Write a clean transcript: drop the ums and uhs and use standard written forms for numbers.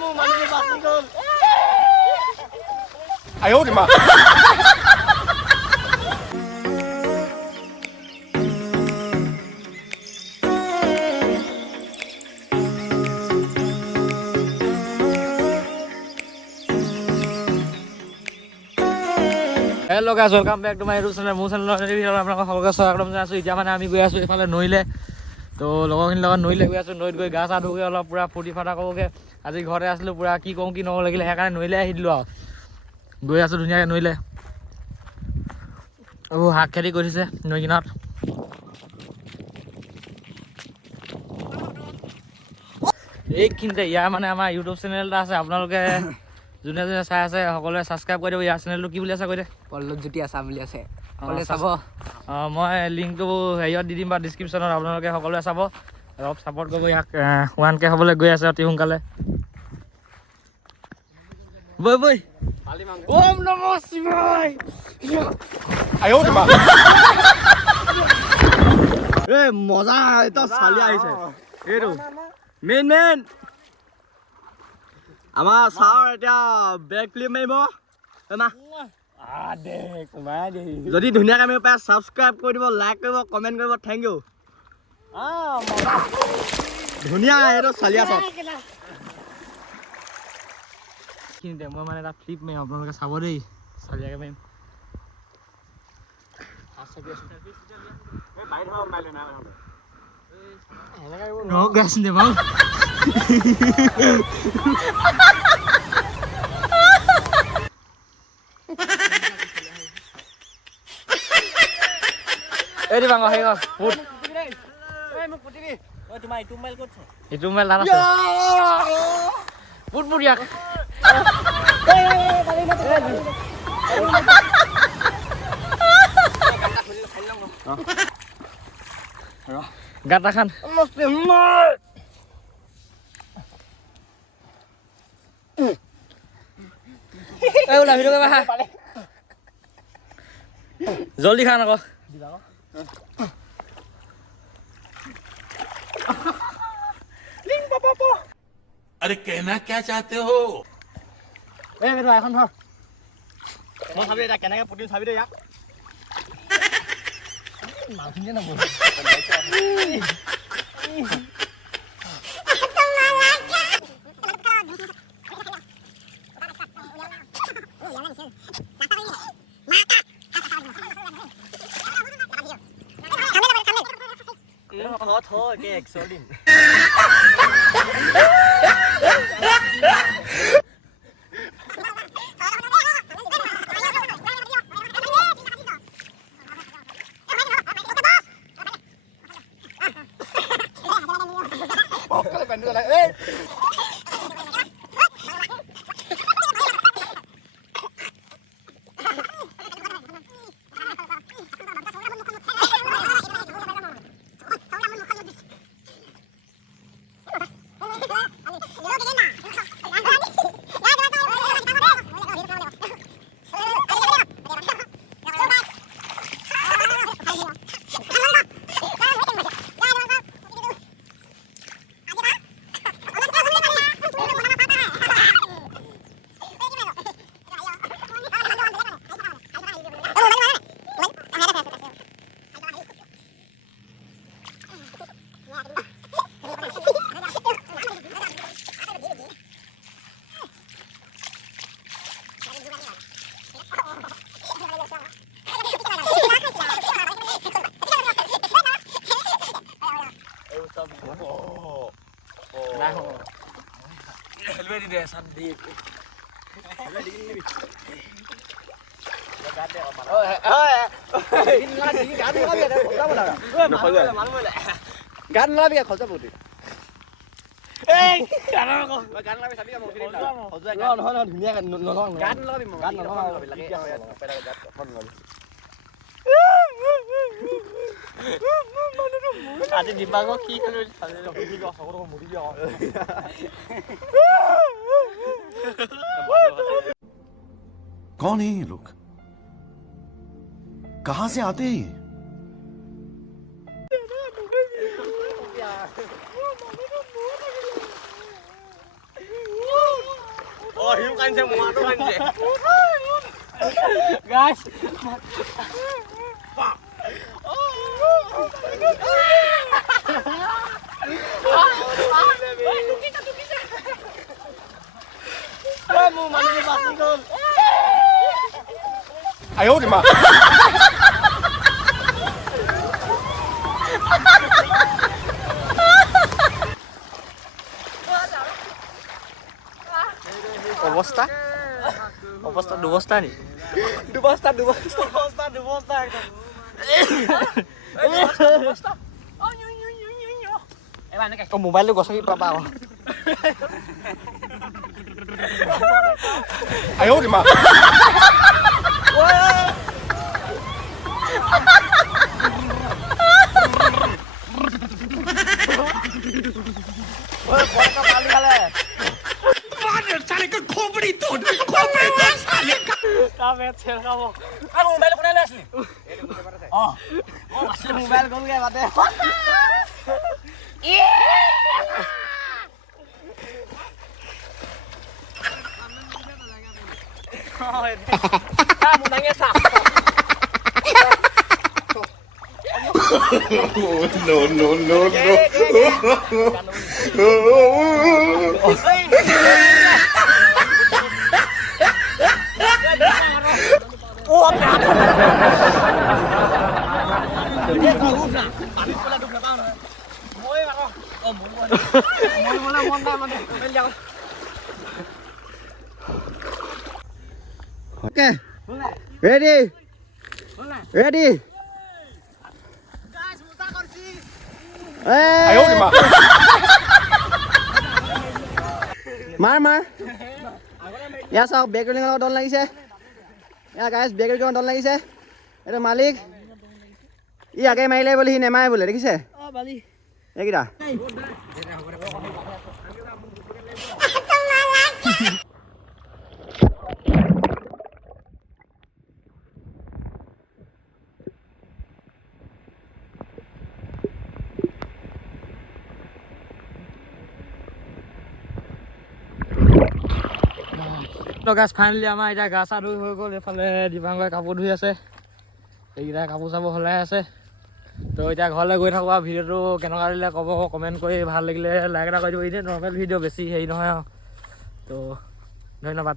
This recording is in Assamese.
মোৰ মানুহটো বাচি গ'ল। আইও মা। Hello' guys, welcome back to my YouTube channel. মোৰ চেনেলৰ আপোনালোকক সকলোকে স্বাগতম জনাইছোঁ। এতিয়া মানে আমি গৈ আছোঁ এইফালে নৈলে। তো লগৰখিনিৰ লগত নৈলে গৈ আছোঁ। নৈত গৈ গা চা ধুগৈ অলপ পূৰা ফূৰ্তি ফাৰ্তা কৰোঁগৈ। আজি ঘৰতে আছিলোঁ, পূৰা কি কৰোঁ কি নকৰোঁ লাগিলে, সেইকাৰণে নৈলে আহি দিলোঁ আৰু গৈ আছোঁ ধুনীয়াকৈ নৈলে। শাক খেতি কৰিছে নৈ কিনাৰত। এইখিনিতে ইয়াৰ মানে আমাৰ ইউটিউব চেনেল এটা আছে, আপোনালোকে যোনে যোনে চাই আছে সকলোৱে ছাবস্ক্ৰাইব কৰি দিব। ইয়াৰ চেনেলটো কি বুলি আছে কৈ দে? পল্লৱজ্যোতি আছাম বুলি আছে, সকলোৱে চাব। মই লিংকটো হেৰিয়ত দি দিম বা ডিছক্ৰিপশ্যনত, আপোনালোকে সকলোৱে চাব, অলপ ছাপৰ্ট কৰিব। ইয়াক 1K হ'বলৈ গৈ আছে অতি সোনকালে। বৈ বৈ ওম নমঃ শিৱায়। আইও মা। এ মজা, এটা চালি আহিছে এইটো মেইন আমাৰ ছাৰ এতিয়া বেক ক্লিপ মাৰিব। যদি ধুনীয়াকৈ মাৰিব পাৰে ছাবস্ক্ৰাইব কৰি দিব, লাইক কৰিব, কমেণ্ট কৰিব। Thank you. ধুনীয়া এইটো চালি আছে। এইখিনিতে মই মানে এটা ফ্লিপ মাৰিম, আপোনালোকে চাব দেই, চালিয়াকৈ মাৰিম। এই দিবা সেই ফুট ইটো মোবাইল তাত আছে। ফুট ফুট ইয়াক গাটা খান জলদি খান আকৌ। अरे कहना क्या चाहते हो? এখন ধৰ, মই চাবি এতিয়া কেনেকৈ পুতিম চাবি দেই। ইয়াক গান নালাবি খৰচা বহুত। আজি দিমাগক কি कौन है ये लोग? कहां से आते हैं? hiu kan semua tuh kan. Guys. Kamu mandi pasti kau. 哎呦我的妈！ অৱস্থা অৱস্থা দুবস্থা নি Dubosta. অ মোবাইলটো গছকি পাবা অ 哎呦我的妈！ Aku mobile kena les nih. Oh masih mobile kau kayak mati. Kamu nangis apa? No no no Oke, ready, ready. Eh, 哎呦我的妈！ মাৰ ইয়াৰ চাওক বেকগ্ৰাউণ্ডৰ ডন লাগিছে ইয়াৰ গাইজ বেকগ্ৰাউণ্ডৰ ডন লাগিছে এইটো মালিক ই আগে মাৰিলে বুলি সি নেমাৰে বোলে দেখিছে এইকেইটা তো গাছ ফাইনেলি আমাৰ এতিয়া গা চা ধুই হৈ গ'ল এইফালে দিবাংগই কাপোৰ ধুই আছে এইকেইটা কাপোৰ চাপোৰ সলাই আছে তো এতিয়া ঘৰলৈ গৈ থাকোঁ আৰু ভিডিঅ'টো কেনেকুৱা দিলে ক'ব কমেণ্ট কৰি ভাল লাগিলে লাইক এটা কৰি দিব এনেই নৰ্মেল ভিডিঅ' বেছি হেৰি নহয় আৰু তো ধন্যবাদ